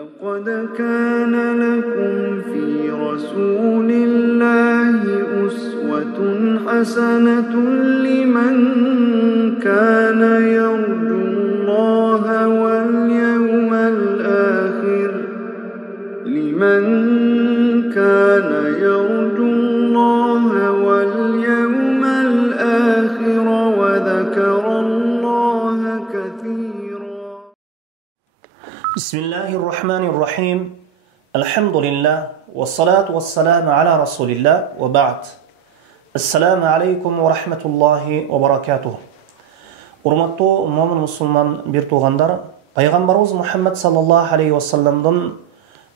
لقد كان لكم في رسول الله أسوة حسنة لمن كان يرجو الله واليوم الآخر وذكر الله كثيرا. بسم الله الرحمن الرحيم. الحمد لله والصلاة والسلام على رسول الله وبعد. السلام عليكم ورحمة الله وبركاته. Урматтуу момун мусулман бир туугандар, пайгамбарыбыз Мухаммад саллаллаху алейхи вассаламдын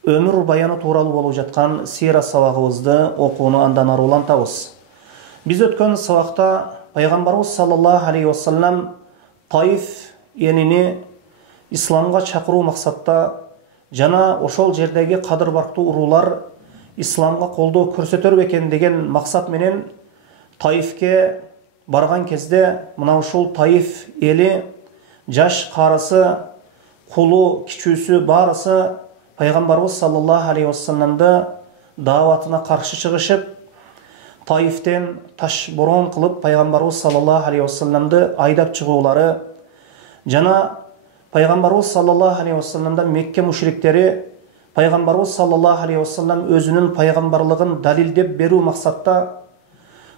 өмүр баяны тууралуу болуп жаткан сира сабагыбызды окууну андан ары улантабыз. Биз өткөн сабакта пайгамбарыбыз саллаллаху алейхи вассалам Таиф элини исламга чакыруу максатта жана ошол жердеги кадыр барктуу уруулар исламга колдоо көрсөтөр бекен деген максат менен Таифке барган кезде мына ушул Таиф эли жаш карысы, кулу, кичүүсү баарысы пайгамбарыбыз саллаллаху алейхи вассаламды дааватына каршы чыгышып, Таифтен таш борон кылып пайгамбарыбыз саллаллаху алейхи вассаламды айдап чыгуулары жана пайгамбарыбыз саллаллаху алейхи вассаламдан Мекке мушриктери пайгамбарыбыз саллаллаху алейхи вассалам өзүнүн пайгамбарлыгын далилдеп берүү максатта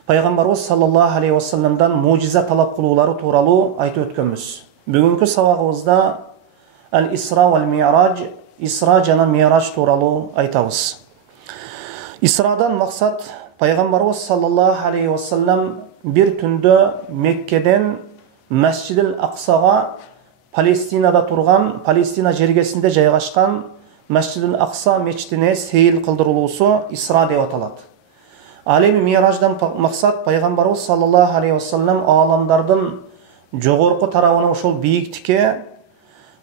пайгамбарыбыз саллаллаху алейхи вассаламдан мужиза талап кылуулары тууралуу айтып өткөнбүз. Бүгүнкү сабагыбызда Ал-Исра вал Ми'радж, Исра жана Ми'радж тууралуу айтабыз. Исрадан максат пайгамбарыбыз саллаллаху алейхи вассалам бир түндө Меккеден Масжидил Аксага, Палестинада турган, Палестина жергесинде жайгашкан Масжидил Акса мечитине сейил кылдырылуусу Исра деп аталат. Ал эми Ми'раждан максат пайгамбарыбыз саллаллаху алейхи вассалам ааламдардын жогорку тарабына ошол бийиктикке,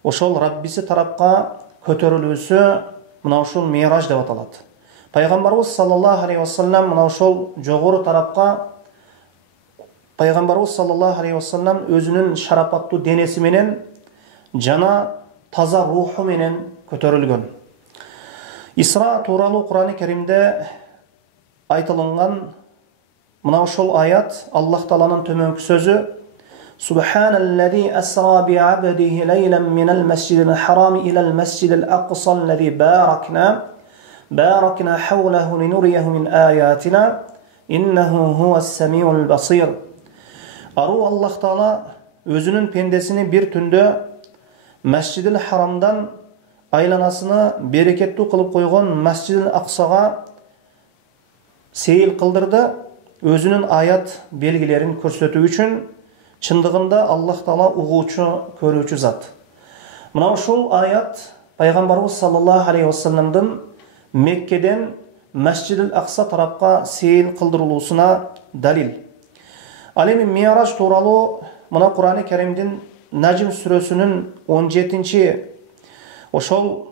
ошол Раббиси тарапка көтөрүлүүсү мына ушул Ми'раж деп аталат. Пайгамбарыбыз саллаллаху алейхи вассалам мына ошол жогору тарапка пайгамбарыбыз саллаллаху алейхи вассалам өзүнүн шарапаттуу денеси менен жана таза руху менен көтөрүлгөн. Исра тууралуу Кур'ан-ы Керимде айтылган мына ошол аят Аллах Тааланын төмөнкү сөзү: Субханаллази асра би'абдихи лейлан минал масжидил харами илал масжидил акса аллази баракна хавлаху линурияху мин аятина иннаху хуwas самиул басир. Ару Аллах Таала өзүнүн пендесини бир түндө Масжидил Харамдан айланасыны берекеттүү кылып койгон Масжидил Аксага сейил кылдырды, өзүнүн аят белгилерин көрсөтүү үчүн. Чындыгында Аллах Таала угуучу, көрүүчү зат. Мына ушул аят пайгамбарыбыз саллаллаху алейхи вассаламдын Меккеден Масжидил Акса тарапка сейил кылдырылуусуна далил. Ал эми Ми'радж тууралуу мына Кур'ан-ы Керимдин Najm сүрөсүнүн 17-ci ошол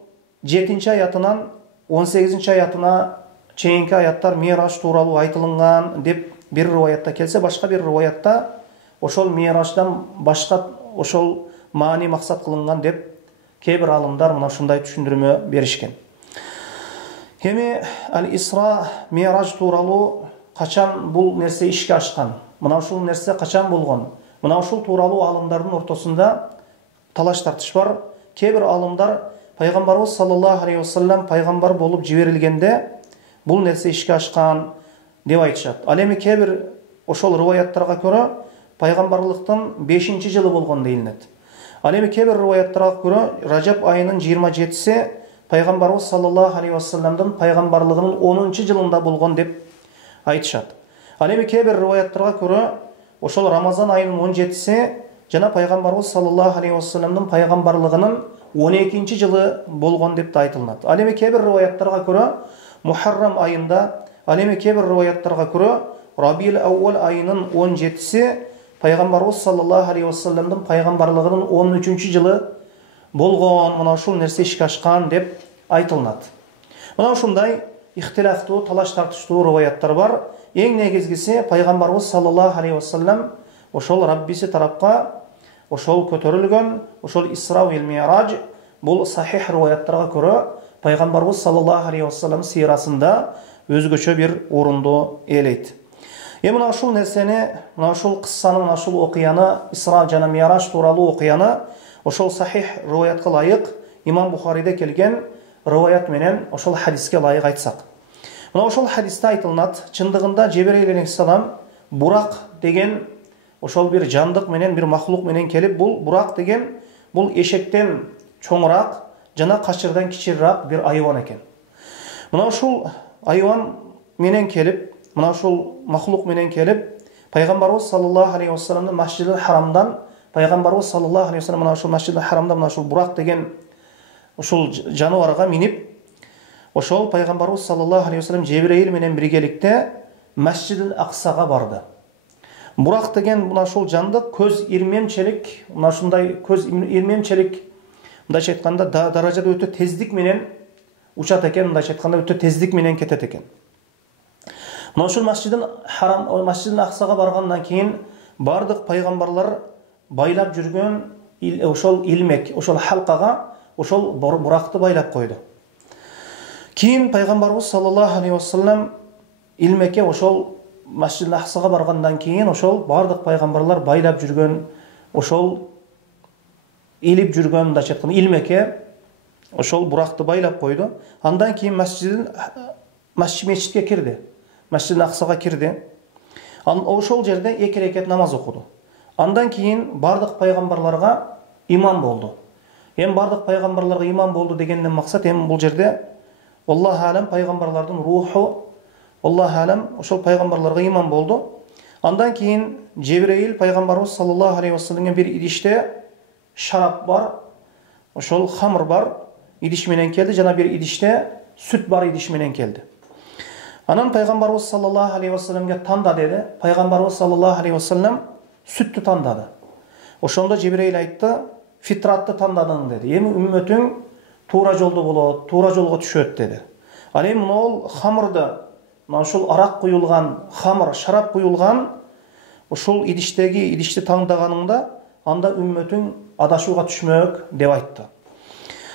7-ci аятынан 18-ci аятына чейинки аяттар Ми'радж тууралуу айтылган деп бир риваятта келсе, башка бир риваятта ошол Ми'радждан башка ошол маани максат кылынган деп кээ бир алымдар мына ушундай түшүндүрмө беришкен. Эми Ал-Исра Ми'радж тууралуу качан бул нерсе ишке ашкан? Мына ушул нерсе качан болгон? Мына ушул тууралуу алымдардын ортосунда талаш тартыш бар. Кээ бир алымдар пайгамбарыбыз саллаллаху алейхи вассалам пайгамбар болуп жиберилгенде бул нерсе ишке ашкан деп айтышат. Ал эми кээ бир ошол риваяттарга көрө пайгамбарлыктын 5-ci жылы болгон дейилет. Ал эми кээ бир риваяттарга көрө Ражаб айынын 27-си пайгамбарыбыз саллаллаху алейхи вассаламдын пайгамбарлыгынын 10-ci жылында болгон деп айтышат. Ал эми кээ бир риваяттарга көрө ошол Рамазан айынын 17-си жана пайгамбарыбыз саллаллаху алейхи вассаламдын пайгамбарлыгынын 12-ci жылы болгон деп айтылат. Ал эми кээ бир риваяттарга көрө Мухаррам айында, ал эми кээ бир риваяттарга көрө Рабиул Ауал айынын 17-си пайгамбарыбыз саллаллаху алейхи вассаламдын пайгамбарлыгынын 13-ci жылы болгон, мына ушул нерсе ишке ашкан деп айтылат. Мына ушундай ихтилафтуу, талаш тартыштуу риваяттар бар. Эң негизгиси пайгамбарыбыз саллаллаху алейхи вассалам ошол Раббиси тарапка ошол көтөрүлгөн, ошол Исра вал Ми'радж бұл сахих риwаяттарға көрө пайгамбарыбыз саллаллаху алейхи вассалам сирасында өзгөчө бир орунду ээлейт. Мына ушул нерсени, мына ушул кыссаны, мына ушул окуяны, Исра жана Ми'раж тууралуу окуяны ошол сахих риwаятка ылайык Имам Бухариде келген риwаят менен ошол хадиске ылайык айтсак. Мына ошол хадисте айтылат, чындыгында Жебрейил алейхиссалам бурак деген ошол бир жандык менен, бир махлук менен келип, бул бурак деген бул эшектен чоңураак жана качырдан кичиирээк бир айван экен. Мына ушул айван менен келип, мына ушул махлук менен келип, пайгамбарыбыз саллаллаху алейхи вассаламдын Масжидил Харамдан, пайгамбарыбыз саллаллаху алейхи вассалам мына ушул Масжидил Харамдан мына ушул бурак деген ушул жаныбарга минип, ошол пайгамбарыбыз саллаллаху алейхи вассалам Жебрейил менен биргеликте Масжидил Аксага барды. Бурак деген мына ушул жандык көз ирмемчелик, мына ушундай көз ирмемчелик, мындайча айтканда даражада өтө тездик менен учат экен, мындайча айтканда өтө тездик менен кетет экен. Мына ушул Масжидил Харам, Масжидил Аксага баргандан кийин бардык пайгамбарлар байлап жүргөн ошол илмек, ошол халкага ошол буракты байлап койду. Кийин пайгамбарыбыз саллаллаху алейхи вассалам илмекке ошол Масжидил Аксага баргандан кийин ошол бардык пайгамбарлар байлап жүргөн ошол илип жүргөн, мындайча айтканда илмекке ошол буракты байлап койду. Андан кийин мечитке кирди. Масжидил Аксага кирди. Ошол жерде 2 рекет намаз окуду. Андан кийин бардык пайгамбарларга имам болду. Бардык пайгамбарларга имам болду дегенден максат бул жерде Аллах алам пайгамбарлардын руху, Аллах алам ошол пайгамбарларга имам болду. Андан кийин Жебрейил пайгамбарыбыз саллаллаху алейхи вассаламга бир идиште шарап бар, ошол хамыр бар идиш менен келди, жана бир идиште сүт бар идиш менен келди. Анан пайгамбарыбыз саллаллаху алейхи вассаламга танда деди. Пайгамбарыбыз саллаллаху алейхи вассалам сүттү тандады. Ошондо Жебрейил айтты, фитратты тандадың деди. Үммөтүң туура жолдо болот, туура жолго түшөт деди. Ал мына хамырды, мына ушул арак куюлган, хамыр, шарап куюлган ушул идишти таңдаганыңда, анда үммөтүң адашууга түшмөк деп айтты.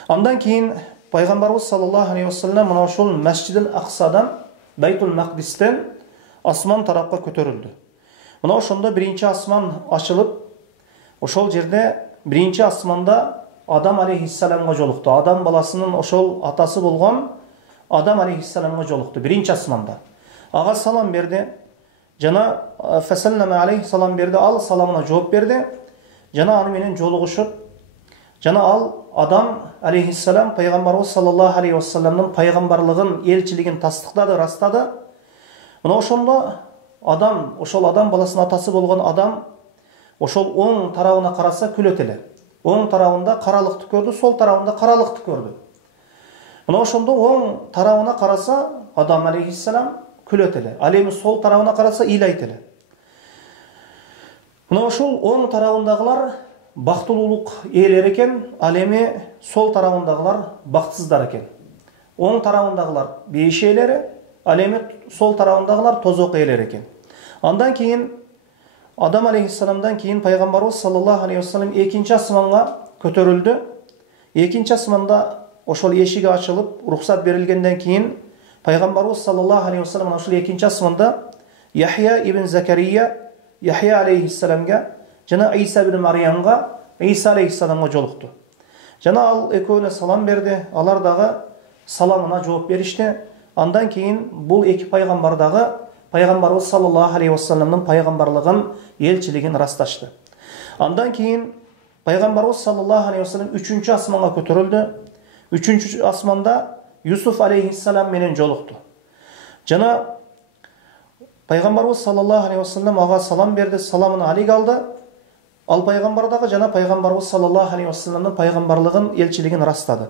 Андан кийин пайгамбарыбыз саллаллаху алейхи вассалам мына ушул Масжидил Аксадан, Байтул Мақдистен асман тарапка көтөрүлдү. Мына ошондо биринчи асман ачылып, ошол жерде биринчи асманда Адам алейхиссаламга жолукту. Адам баласынын ошол атасы болгон Адам алейхиссаламга жолукту биринчи асманда. Ага салам берди. Жана фасаллама алейхи салам берди. Ал саламына жооп берди. Жана аны менен жолугушуп, жана ал Адам алейхиссалам пайгамбарыбыз саллаллаху алейхи вассаламдын пайгамбарлыгын, элчилигин тастыктады, растады. Мына ошондо Адам, ошол Адам баласынын атасы болгон Адам ошол оң тарабына караса күлөт эле. Оң тарабында каралыкты көрдү, сол тарабында каралыкты көрдү. Мына ошондо оң тарабына караса Адам алейхиссалам күлөт эле. Ал эми сол тарабына караса ыйлайт эле. Мына ошол оң тарабындагылар бактылуулук ээлер экен, ал эми сол тарабындагылар бактсыздар экен. Оң тарабындагылар бейиш ээлери, ал эми сол тарабындагылар тозок ээлер экен. Андан кийин Адам алейхиссаламдан кийин пайгамбарыбыз саллаллаху алейхи вассалам экинчи асманга көтөрүлдү. Экинчи асманда ошол эшиги ачылып, рухсат берилгенден кийин пайгамбарыбыз саллаллаху алейхи вассалам ошол экинчи асманда Яхья ибн Закария, Яхья алейхиссаламга жана Иса ибн Мариямга, Иса алейхиссаламга жолукту. Жана ал экөөнө салам берди. Алар дагы саламына жооп беришти. Андан кийин бул эки пайгамбар дагы пайгамбарыбыз саллаллаху алейхи вассаламдын пайгамбарлыгын, элчилигин расташты. Андан кийин пайгамбарыбыз саллаллаху алейхи вассалам 3-чү асманга көтөрүлдү. 3-чү асманда Юсуф алейхиссалам менен жолукту. Жана пайгамбарыбыз саллаллаху алейхи вассалам ага салам берди, саламын алик алды. Ал пайгамбар дагы жана пайгамбарыбыз саллаллаху алейхи вассаламдын пайгамбарлыгын, элчилигин растады.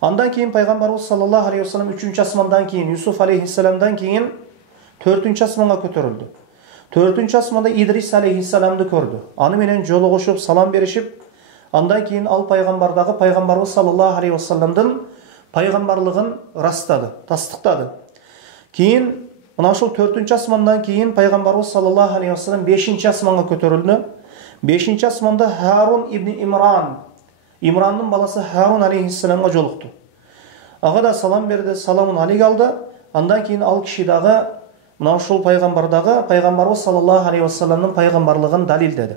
Андан кийин пайгамбарыбыз саллаллаху алейхи вассалам 3-чү асмандан кийин Юсуф алейхиссаламдан кийин 4-чү асманга көтөрүлдү. 4-чү асманда Идрис алейхиссаламды көрдү. Аны менен жолугушуп, салам беришип, андан кийин ал пайгамбар дагы пайгамбарыбыз саллаллаху алейхи вассаламдын пайгамбарлыгын растады, тастыктады. Кийин мына ошол 4-чү асмандан кийин пайгамбарыбыз саллаллаху алейхи вассалам 5-чи асманга көтөрүлдү. 5-чи асманда Харун ибн Имран, İmran'ın balası Harun aleyhisselam'a joluqtu. Ağa da salam berdi, salamın alik aldı. Andan keyin al kişi dağı mına uşul Peygambarımız sallallahu aleyhi ve sellem'nin peygambarlığını dalil dedi.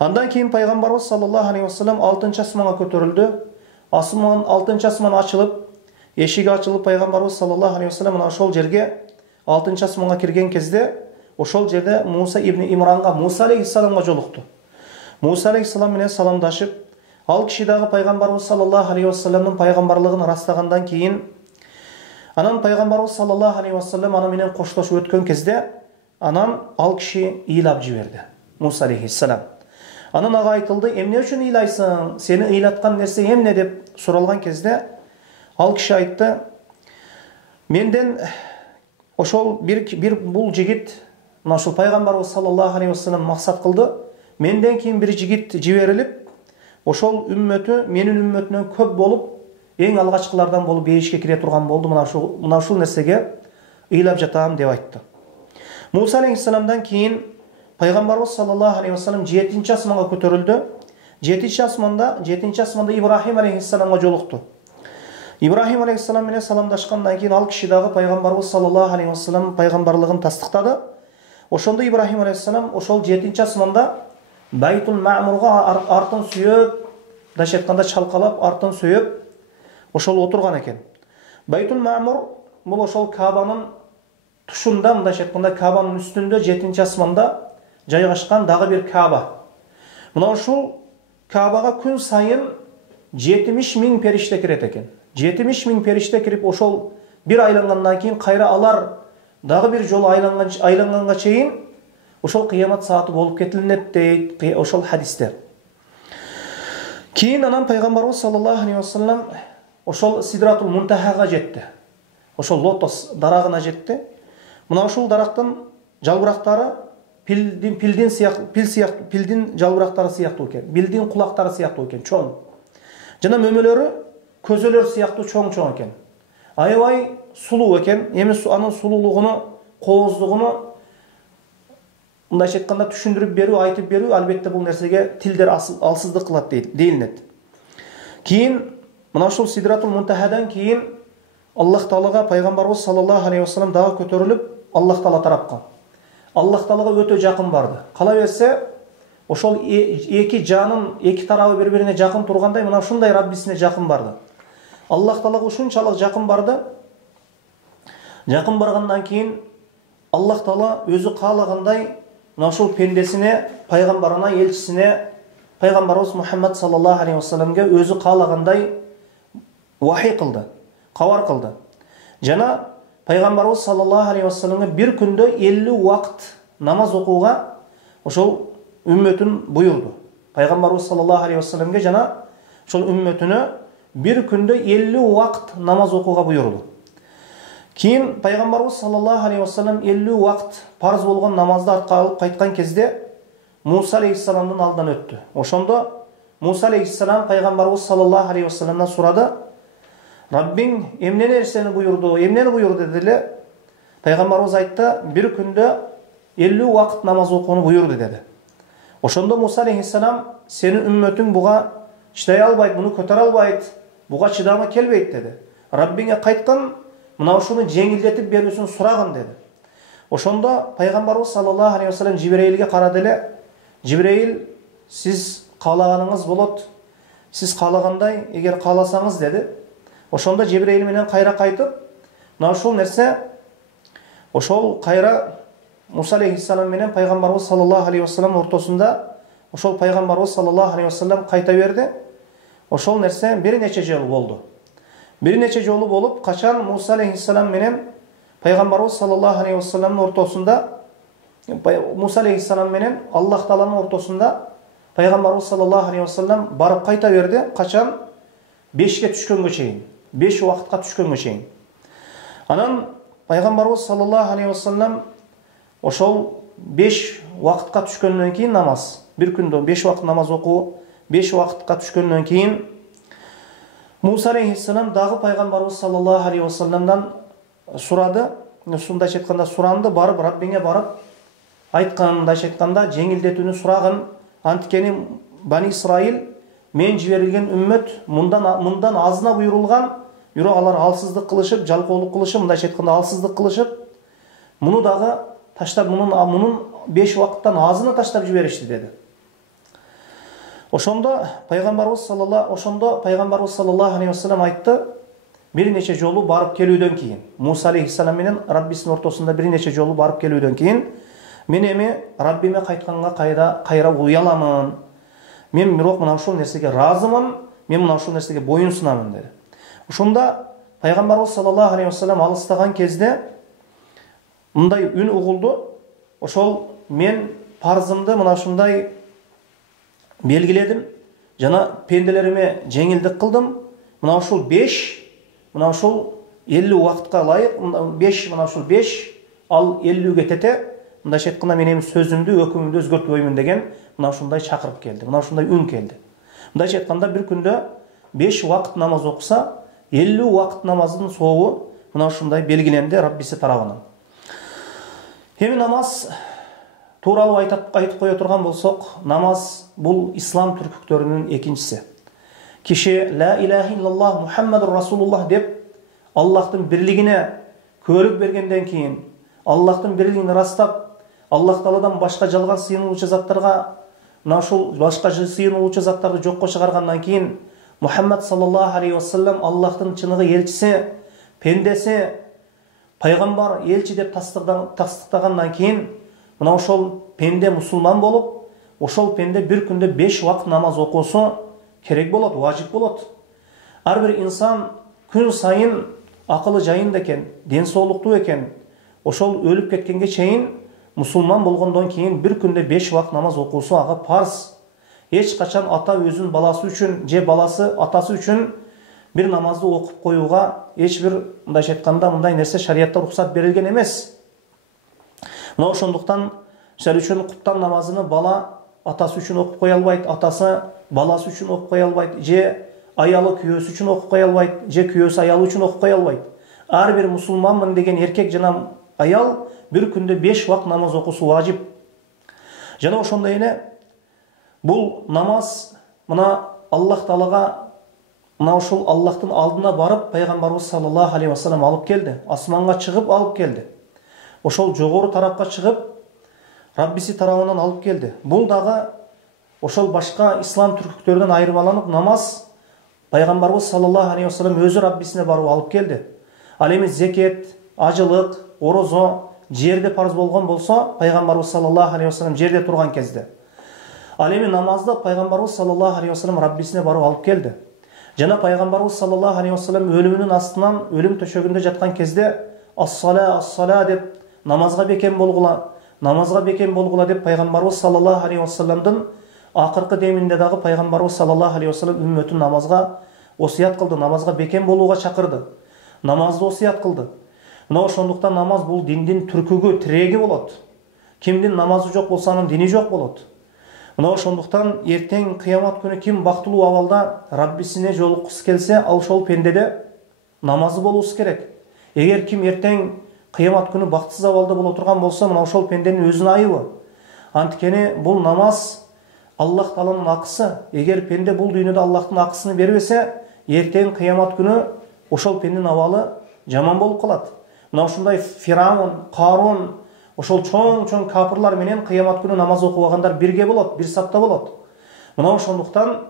Andan keyin Peygambarımız sallallahu aleyhi ve sellem 6-cı asmana kötörüldü. Asman 6-cı asman açılıp, eşigi açılıp Peygambarımız sallallahu aleyhi ve sellem ошол жерге 6-cı asmana kirgen кезде ошол жерде Musa ibn İmran'a, Musa aleyhisselam'a joluqtu. Musa aleyhisselam менен salamdaşıp, al kişi dağı Peygambarımız sallallahu aleyhi ve sellem'nin peygambarlığını rastlagandan keyin anan Peygambarımız sallallahu aleyhi ve sellem ana menen koşlaşıp ötken кезде anan al kişi ыйлап жиберди. Musa aleyhisselam. Anan ağa aytıldı, emne üçün ыйлайсың? Seni ыйлатқан nerse emne деп суралган кезде al kişi aytты, menden ошол bir bul jigit, mына ушул Peygambarыбыз sallallahu aleyhi ve sellem maksat kıldı. Menden keyin bir jigit jiberilip, ошол ümmötü menin ümmötүнөн köp bolup, eң algaçkılardan bolup beyişke kire turgan boldu. Mına ушул nersege ыйлап жатам деп aytты. Musa aleyhisselamdan keyin Peygambarımız sallallahu aleyhi ve sellem 7-ci asmanga kötörüldü. 7-ci asmanda İbrahim aleyhisselam'a joluqtu. İbrahim aleyhisselam menen salamdaşkandan keyin al kişi dağı Peygambarımız sallallahu aleyhi ve sellem peygambarlığını tasdiqtады. Oşonda İbrahim aleyhisselam oşol 7-ci asmanda Baytul Ma'murga артын сүйөp, daş aytkanda çalkalap артын сүйөp oşol oturgan eken. Baytul Ma'mur bul oşol Ka'banın tuşundan daş aytkanda Ka'banın üstünde 7-ci asmanda жайгашкан дагы bir Ka'ba. Mına oşol Ka'baga gün sayın 70 000 perişte kiret eken. 70 000 perişte kirip oşol bir aylangandan keyin kayra alar dagı bir jol aylanganga çeyin oşol kıyamet saati bolup ketilinет deyt oşol hadisler. Keyin anan Peygambarımız sallallahu aleyhi ve sellem oşol Sidratul Muntahaga jetdi. Oşol lotos daragına jetdi. Mına oşol darактын жалбырактары pildin жалбырактары сыяктуу экен. Bildin kulaktары сыяктуу экен, чоң. Жана мөмөлөрү көзөлөр сыяктуу чоң-чоң экен. Аябай сулуу экен. Эми анын сулуулугуну, кооздугуну мындайча айтканда түшүндүрүп берүү, айтып берүү албетте бул нерсеге тилдер алсыздык кылат дейилет. Кийин мына ушул Сидратул Мунтахадан кийин Аллах Таалага Пайгамбарыбыз саллаллаху алейхи ва саллям дагы көтөрүлүп, Аллах Таала тарапка. Аллах Таалага өтө жакын барды. Кала берсе, ошол эки жанын, эки тарабы бири-бирине жакын тургандай, мына ушундай Раббисине жакын барды. Аллах Таалага ушунчалык жакын барды. Жакын баргандан кийин Аллах Таала өзү каалагандай мына ушул пендесине, пайгамбарына, элчисине, пайгамбарыбыз Мухаммад саллаллаху алейхи ва салламга өзү каалагандай вахий кылды, кабар кылды. Жана Peygamberimiz sallallahu aleyhi ve sellem'e bir günde 50 vakit namaz okuğa oşol ümmetin buyurdu. Peygamberimiz sallallahu aleyhi ve sellem'e jana oşol ümmetine bir günde 50 vakit namaz okuğa buyurdu. Keyin Peygamberimiz sallallahu aleyhi ve sellem 50 vakit farz bolgan namazды артка алып кайткан кезде Musa aleyhisselam'ın aldan öttü. Oşonda Musa aleyhisselam Peygamberimiz sallallahu aleyhi ve sellem'den soradı. Rabbin emne nerseni buyurdu, emneni buyurdu dediler. Peygamberimiz aytты, bir günde 50 vakit namaz okuunu buyurdu dedi. Oşonda Musa aleyhisselam senin ümmetin buğa çıday albayt, bunu kötör albayt, buğa çıdama kelbeyt dedi. Rabbine kaytkan, mına uşunu jеңилдетип берүүsүн сураган dedi. Oşonda Peygamberimiz sallallahu aleyhi ve sellem Cibreil'e karadı ele, Cibreil siz kalaganыңыз bolot, siz kalaganday eğer kalasanız dedi. Oşonda Cibreil menen kayra kaytıp, mına uşul nerse, oşol kayra Musa aleyhisselam menen Peygamberimiz sallallahu aleyhi ve sellem ortasında, oşol Peygamberimiz sallallahu aleyhi ve sellem kayta verdi. Oşol nerse bir neçe jolu oldu. Bir neçe jolu bolup, kaçan Musa aleyhisselam menen Peygamberimiz sallallahu aleyhi ve sellem'in ortasında, Musa aleyhisselam menen Allah Taala'nın ortasında Peygamberimiz sallallahu aleyhi ve sellem barıp kayta verdi. Kaçan 5'ke түшкөнгө чейин. 5 vakitga түшкөнгө чейин. Anan Peygamberimiz sallallahu aleyhi ve sellem oşol 5 vakitga түшкөндөн кийин namaz. Bir күндө 5 vakit namaz okuu, 5 vakitga түшкөндөн кийин Musa aleyhisselam dagы Peygamberimiz sallallahu aleyhi ve sellem'den suradı. Sunda ayтканда суранды, barıp Rabbine barıp aytkanda, ayтканда жеңилдетүүнү сураган. Antkeni Bani İsrail мен жіберілген үммет мындан азына бұйырылған, бирок алар алсыздык кылышып, жалкоолук кылышып, мындайча айтканда алсыздык кылышып, муну дагы таштап, мунун 5 вакыттан азына таштап жиберишти деди. Ошондо пайгамбарыбыз саллаллаху алейхи вассалам айтты, бир нече жолу барып келүүдөн кийин, Муса алейхиссалам менен Раббисинин ортосунда бир нече жолу барып келүүдөн кийин, мен эми Раббиме кайтканга кайра уяламын. Мен бирок мына ушул нерсеге разымын, мен мына ушул нерсеге боюн сунамын деди. Ошондо пайгамбарыбыз саллаллаху алейхи вассалам алыстаган кезде мындай үн угулду. Ошол мен парзымды мына ушундай белгиледим, жана пенделериме жеңилдик кылдым. Мына ушул 5, мына ушул 50 убакытка ылайык, 5 мына ушул 5, ал 50ге тете. Мындайча айтканда мен эми сөзүмдү, өкүмүмдү өзгөртпөймүн деген мына ушундай чакырып келди. Мына ушундай үн келди. Мындайча айтканда бир күндө 5 убакыт намаз окуса, 50 убакыт намаздын сообу мына ушундай белгиленди Раббиси тарабынан. Эми намаз тууралуу айтып кое турган болсок, намаз бул ислам түркүктөрүнүн экинчиси. Киши ла илаха иллаллах Мухаммадур Расулуллах деп Аллахтын бирлигине көрүп бергенден кийин, Аллахтын бирлигин ырастап, Аллах Тааладан башка жалган сыйынуучу заттарга, мына ушул башка сыйынуучу заттарды жокко чыгаргандан кийин, Мухаммад саллаллаху алейхи вассалам Аллахтын чыныгы элчиси, пендеси, пайгамбар, элчи деп тастыктагандан кийин, мына ошол пенде мусулман болуп, ошол пенде бир күндө 5 убакыт намаз окусу керек болот, важип болот. Ар бир инсан күн сайын акылы жайында экен, ден соолуктуу экен, ошол өлүп кеткенге чейин мусулман болгондон кийин бир күндө 5 убакыт намаз окусу ага парз. Эч качан ата өзүнүн баласы үчүн же баласы атасы үчүн бир намазды окуп коюуга эч бир мындайча айтканда мындай нерсе шариятта уруксат берилген эмес. Мына ошондуктан мисалы үчүн куптан намазыны бала атасы үчүн окуп кое албайт, атасы баласы үчүн окуп кое албайт, же аялы күйөөсү үчүн окуп кое албайт, же күйөөсү аялы үчүн окуп кое албайт. Ар бир мусулманмын деген эркек жана аял бир күндө 5 убакыт намаз окусу важип. Жана ошондой эле бул намаз мына Аллах Таалага, мына ушул Аллахтын алдына барып пайгамбарыбыз саллаллаху алейхи вассалам алып келди. Асманга чыгып алып келди. Ошол жогору тарапка чыгып Раббиси тарабынан алып келди. Бул дагы ошол башка ислам түркүктөрүнөн айырмаланып намаз пайгамбарыбыз саллаллаху алейхи вассалам өзү Раббисине барып алып келди. Ал эми зекет, ажылык, орозо жерде парз болгон болсо, пайгамбарыбыз саллаллаху алейхи вассалам жерде турган кезде. Ал эми намазды пайгамбарыбыз саллаллаху алейхи вассалам Раббисине барып алып келди. Жана пайгамбарыбыз саллаллаху алейхи вассалам өлүмүнүн астынан, өлүм төшөгүндө жаткан кезде ас-сала деп намазга бекем болгула деп пайгамбарыбыз саллаллаху алейхи вассаламдын акыркы деминде дагы пайгамбарыбыз саллаллаху алейхи вассалам үммөтүн намазга осуят кылды, намазга бекем болууга чакырды. Намазды осуят кылды. Мына ошондуктан намаз бул диндин түркүгү, тиреги болот. Кимдин намазы жок болсо анын дини жок болот. Мына ошондуктан эртең кыямат күнү ким бактылуу абалда Раббисине жолуккусу келсе, ал ошол пендеде намазы болуусу керек. Эгер ким эртең кыямат күнү бактысыз абалда боло турган болсо, мына ошол пенденин өзүнүн айыбы. Анткени бул намаз Аллах Тааланын акысы. Эгер пенде бул дүйнөдө Аллахтын акысын бербесе, эртең кыямат күнү ошол пенденин абалы жаман болуп калат. Мына ушундай Фираун, Карун, ошол чоң капырлар менен кыямат күнү намаз окубагандар бирге болот, бир сапта болот. Мына ошондуктан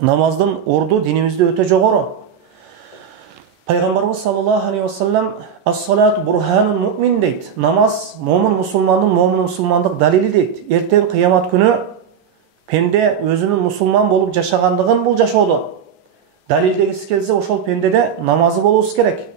намаздын орду динибизде өтө жогору. Пайгамбарыбыз саллаллаху алейхи вассалам ас-салату бурханун муъмин дейт. Намаз момун мусулмандык далили дейт. Эртең кыямат күнү пенде өзүнүн мусулман болуп жашагандыгын бул жашоодо далилдегиси келсе, ошол пендеде намазы болуусу керек.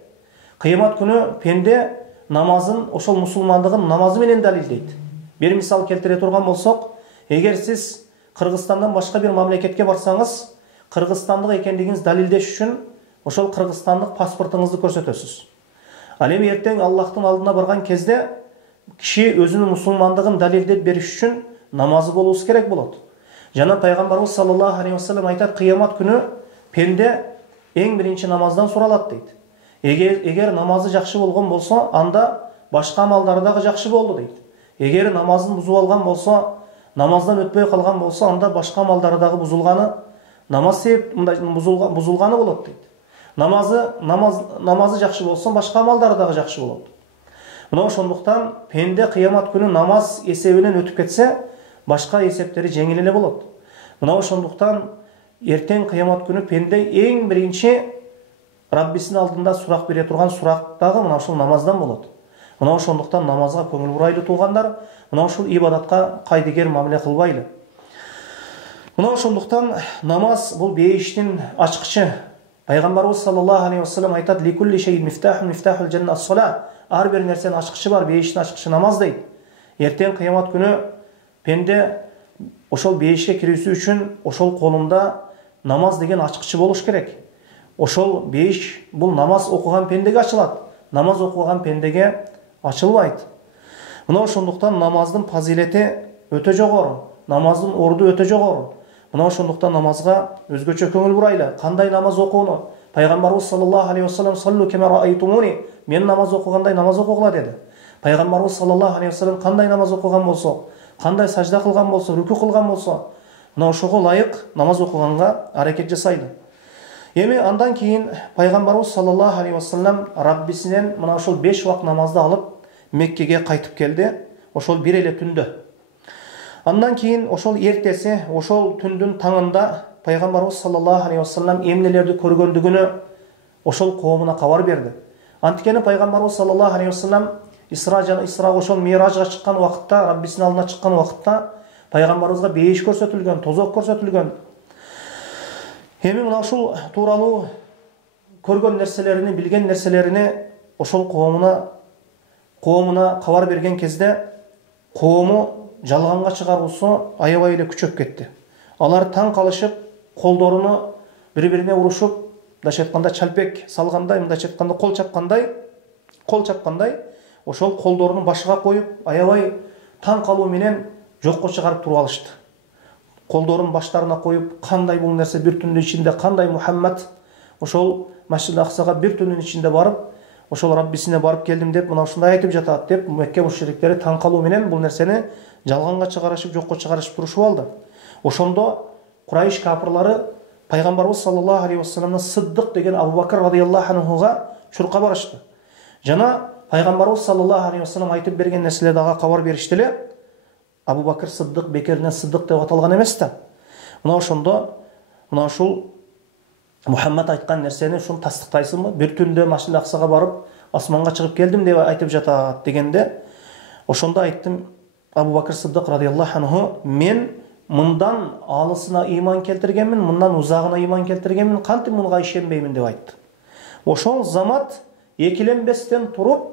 Кыямат күнү пенде намазын, ошол мусулмандыгын намазы менен далилдейт. Бир мисал келтире турган болсок, эгер сиз Кыргызстандан башка бир мамлекетке барсаңыз, кыргызстандык экендигиңиз далилдеш үчүн ошол кыргызстандык паспортуңузду көрсөтөсүз. Ал эми эртең Аллахтын алдына барган кезде киши өзүнүн мусулмандыгын далилдеп бериш үчүн намазы болуусу керек болот. Жана пайгамбарыбыз саллаллаху алейхи вассалам айтат, кыямат күнү пенде эң биринчи намаздан суралат дейт. Эгер намазы жакшы болгон болсо, анда башка амалдары дагы жакшы болду дейт. Эгер намазын бузуп алган болсо, намаздан өтпей қалған болса, анда башка амалдары дагы бузулганы, намаз себеп бузулганы болот дейт. Намазы жакшы болса, башка амалдары дагы жакшы болот. Мына ошондуктан пенде кыямат күнү намаз эсебинен өтүп кетсе, башка эсептери жеңил эле болот. Мына ошондуктан эртең кыямат күнү пенде эң биринчи Раббисинин алдында сурак бере турган сурак дагы мына ушул намаздан болот. Мына ошондуктан намазга көңүл бурайлы туугандар, мына ушул ибадатка кайдыгер мамиле кылбайлы. Мына ошондуктан намаз бул бейиштин ачкычы. Пайгамбарыбыз саллаллаху алейхи вассалам айтат: "Ликулли шейин мифтахун мифтахул жанна ас-сала." Ар бир нерсенин ачкычы бар, бейиштин ачкычы намаз дейт. Эртең кыямат күнү пенде ошол бейишке кирүүсү үчүн ошол колунда намаз деген ачкычы болуш керек. Ошол бейиш бул намаз окуган пендеге ачылат. Намаз окуган пендеге ачылбайт. Мына ошондуктан намаздын фазилети өтө жогору, намаздын орду өтө жогору. Мына ошондуктан намазга өзгөчө көңүл бурайлы. Кандай намаз окууну? Пайгамбарыбыз саллаллаху алейхи вассалам саллу кема раайтумуни, мен намаз окугандай намаз окугула деди. Пайгамбарыбыз саллаллаху алейхи вассалам кандай намаз окуган болсо, кандай сажда кылган болсо, рүкү кылган болсо, мына ошого ылайык намаз окуганга аракет жасайды. Эми андан кийин Пайгамбарыбыз саллаллаху алейхи вассалам Раббисинен мына ошол 5 вакыт намазды алып Меккеге кайтып келди, ошол бир эле түндө. Андан кийин ошол эртеси, ошол түндүн таңында Пайгамбарыбыз саллаллаху алейхи вассалам эмнелерди көргөндүгүнө ошол коомуна кабар берди. Анткени Пайгамбарыбыз саллаллаху алейхи вассалам Исра ошол Миражга чыккан убакытта, Раббисинин алдына чыккан убакытта Пайгамбарыбызга бейиш көрсөтүлгөн, тозок көрсөтүлгөн. Эми мына ушул тууралуу көргөн нерселерини, билген нерселерини ошол коомуна кабар берген кезде коому жалганга чыгаруусу аябай эле күчөп кетти. Алар таң калышып, колдоруну бири-бирине урушуп, мындайча айтканда чалпек салгандай, мындайча айтканда кол чапкандай, ошол колдоруну башыга коюп, аябай таң калуу менен жокко чыгарып туруп алышты. Колдорун баштарына коюп, кандай бул нерсе бир түндүн ичинде, кандай Мухаммад ошол Масжид Аксага бир түндүн ичинде барып, ошол Раббисине барып келдим деп, мына ушундай айтып жатат деп, Мекке мушриктери таң калуу менен бул нерсени жалганга чыгарышып, жокко чыгарышып турушуп алды. Ошондо Курайш капырлары Пайгамбарыбыз саллаллаху алейхи вассаламдын Сыддык деген Абу Бакр радыйаллаху анхуга чурка барышты. Жана Пайгамбарыбыз саллаллаху алейхи вассалам айтып берген нерселерди ага кабар беришти эле. Абу Бакр Сыддык бекеринен Сыддык деп аталган эмес да. Мына ошондо мына ушул Мухаммад айткан нерсени ушуну тастыктайсыңбы? Бир түндө Масжид Аксага барып, асманга чыгып келдим деп айтып жатат дегенде, ошондо айттым, Абу Бакр Сыддык радыйаллаху анху, мен мындан алысына иман келтиргенмин, мындан узагына иман келтиргенмин, кантип мунга ишенбеймин деп айтты. Ошол замат экиленбестен туруп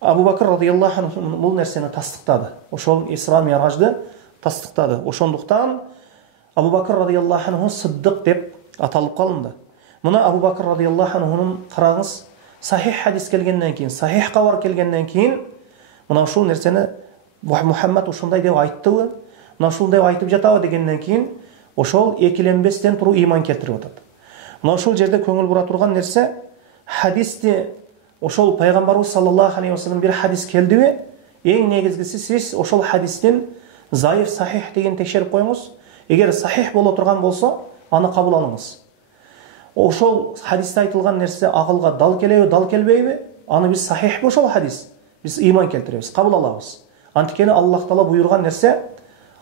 Абу Бакр радыйаллаху анху бул нерсени тастыктады. Ошол Исра Миражды тастыктады. Ошондуктан Абу Бакр радыйаллаху анху Сыддык деп аталып калынды. Мына Абу Бакр радыйаллаху анхунун караңыз, сахих хадис келгенден кийин, сахих кабар келгенден кийин мына ушул нерсени Мухаммад ушундай деп айттыбы, мына ушул деп айтып жатабы дегенден кийин ошол экиленбестен туруу иман келтирип атат. Мына ушул жерде көңүл бура турган нерсе, хадисти ошол Пайгамбарыбыз саллаллаху алейхи вассалам бир хадис келдиби, эң негизгиси сиз ошол хадистин заир сахих деген текшерип коюңуз. Эгер сахих боло турган болсо, аны кабыл алыңыз. Ошол хадисте айтылган нерсе акылга дал келеби, дал келбейби? Аны биз сахихпи ошол хадис? Биз иман келтиребиз, кабыл алабыз. Анткени Аллах Таала буйрган нерсе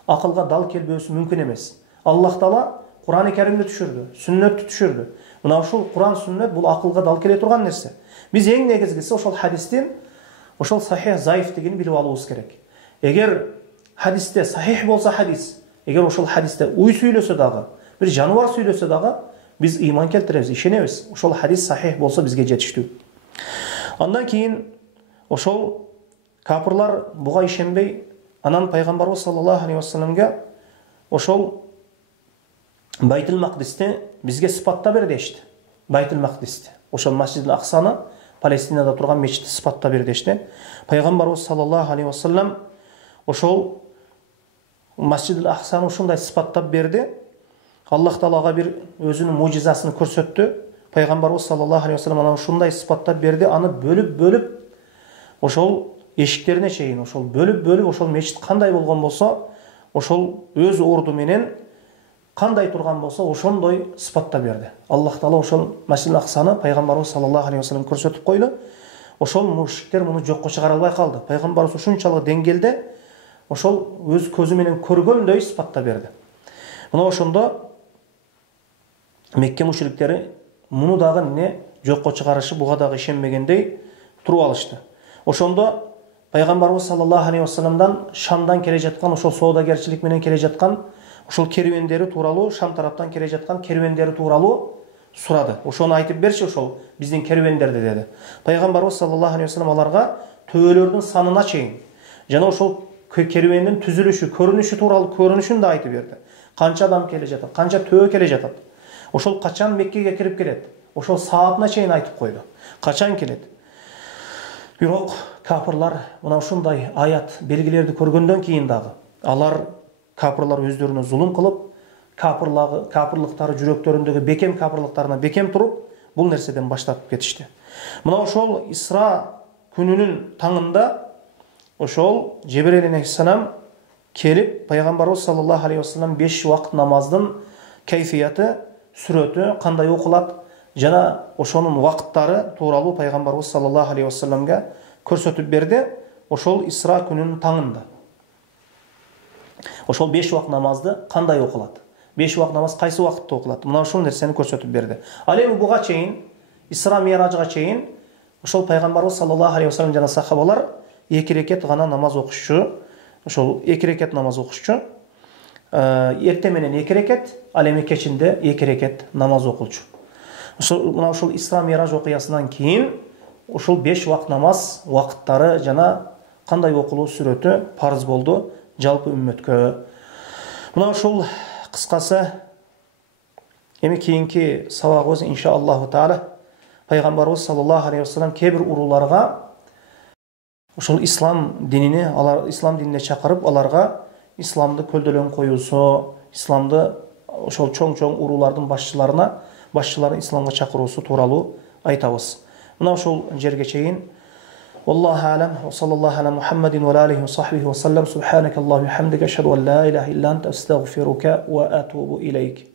акылга дал келбөөсү мүмкүн эмес. Аллах Таала Кур'ан-ы Каримди түшүрдү, сүннөттү түшүрдү. Мына ушул Кур'ан, сүннөт бул акылга дал келе турган нерсе. Биз эң негизгиси ошол хадистин ошол сахих, заиф дегенин билип алуубуз керек. Эгер хадисте сахих болсо хадис, эгер ошол хадисте уй сүйлөсө дагы, бир жаныбар сүйлөсө дагы, биз иман келтиребиз, ишенебиз. Ошол хадис сахих болсо бизге жетиштүү. Андан кийин ошол капырлар буга ишенбей, анан Пайгамбарыбыз саллаллаху алейхи вассаламга ошол Байтул Мақдисти бизге сыпатта бер дешти. Байтул Мақдисти, ошол Масжид Аксаны, Палестинада турган мечитти сыпатта бер дешти. Пайгамбарыбыз саллаллаху алейхи вассалам ошол Масжид Аксаны ушундай сыпаттап берди. Аллах Таалага бир өзүнүн мужизасын көрсөттү. Пайгамбарыбыз саллаллаху алейхи вассалам аны ушундай сыпаттап берди. Аны бөлүп ошол эшиктерине чейин, ошол бөлүп ошол мечит кандай болгон болсо, ошол өз орду менен кандай турган болсо ошондой сыпатта берди. Аллах Таала ошол Масжидил Аксаны пайгамбарыбыз саллаллаху алейхи вассалам көрсөтүп койду. Ошол мушриктер муну жокко чыгара албай калды. Пайгамбарыбыз ушунчалык деңгээлде ошол өз көзү менен көргөндөй сыпатта берди. Мына ошондо Мекке мушриктери муну дагы эмне жокко чыгарышы буга дагы ишенбегендей туруп алышты. Ошондо пайгамбарыбыз саллаллаху алейхи вассаламдан Шамдан келе жаткан ошол соодагерчилик менен келе жаткан ошол керуендери тууралуу, Шам тараптан келе жаткан керуендери тууралуу сурады. Ошону айтып берчи, ошол биздин керуендерди деди. Пайгамбарыбыз саллаллаху алейхи вассалам аларга төбөлөрдүн санына чейин жана ошол керуендин түзүлүшү, көрүнүшү тууралуу көрүнүшүн да айтып берди. Канча адам келе жатат, канча төбө келе жатат. Ошол качан Меккеге кирип келет? Ошол саатына чейин айтып койду. Качан келет? Бирок капырлар мына ушундай аят белгилерди көргөндөн кийин дагы капырлар өздөрүнө зулум кылып, капырлыктары жүрөктөрүндөгү бекем капырлыктарына бекем туруп, бул нерседен баштап кетишти. Мына ошол Исра күнүнүн таңында ошол Жебрейил алейхиссалам келип, пайгамбарыбыз саллаллаху алейхи вассалам 5 убакыт намаздын кайфияты, сүрөтү кандай окулат жана ошонун убакыттары тууралуу пайгамбарыбыз саллаллаху алейхи вассаламга көрсөтүп берди. Ошол Исра күнүнүн таңында ошол 5 убакыт намазды кандай окулат? 5 убакыт намаз кайсы убакытта окулат? Мына ушул нерсени көрсөтүп берди. Ал эми буга чейин, Исра Миражга чейин ошол пайгамбарыбыз саллаллаху алейхи вассалам жана сахабалар 2 рекет гана намаз окушчу. Ошол 2 рекет намаз окушчу. Эрте менен 2 рекет, ал эми кечинде 2 рекет намаз окулчу. Мына ушул Исра Мираж окуясынан кийин ушул 5 убакыт намаз убакыттары жана кандай окулуу сүрөтү парыз болду жалпы үммөткө. Мына ушул кыскасы эми кийинки сабагыбыз иншааллаху таала пайгамбарыбыз саллаллаху алейхи вассалам кээ бир урууларга ошол ислам динине чакырып, аларга исламды көлдөлөн коюусу, исламды ошол чоң-чоң уруулардын башчыларын исламга чакыруусу тууралуу айтабыз. Мына ошол жерге чейин والله أعلم وصلى الله على محمد وآله وصحبه وسلم سبحانك اللهم وبحمدك أشهد أن لا إله إلا أنت أستغفرك وأتوب إليك.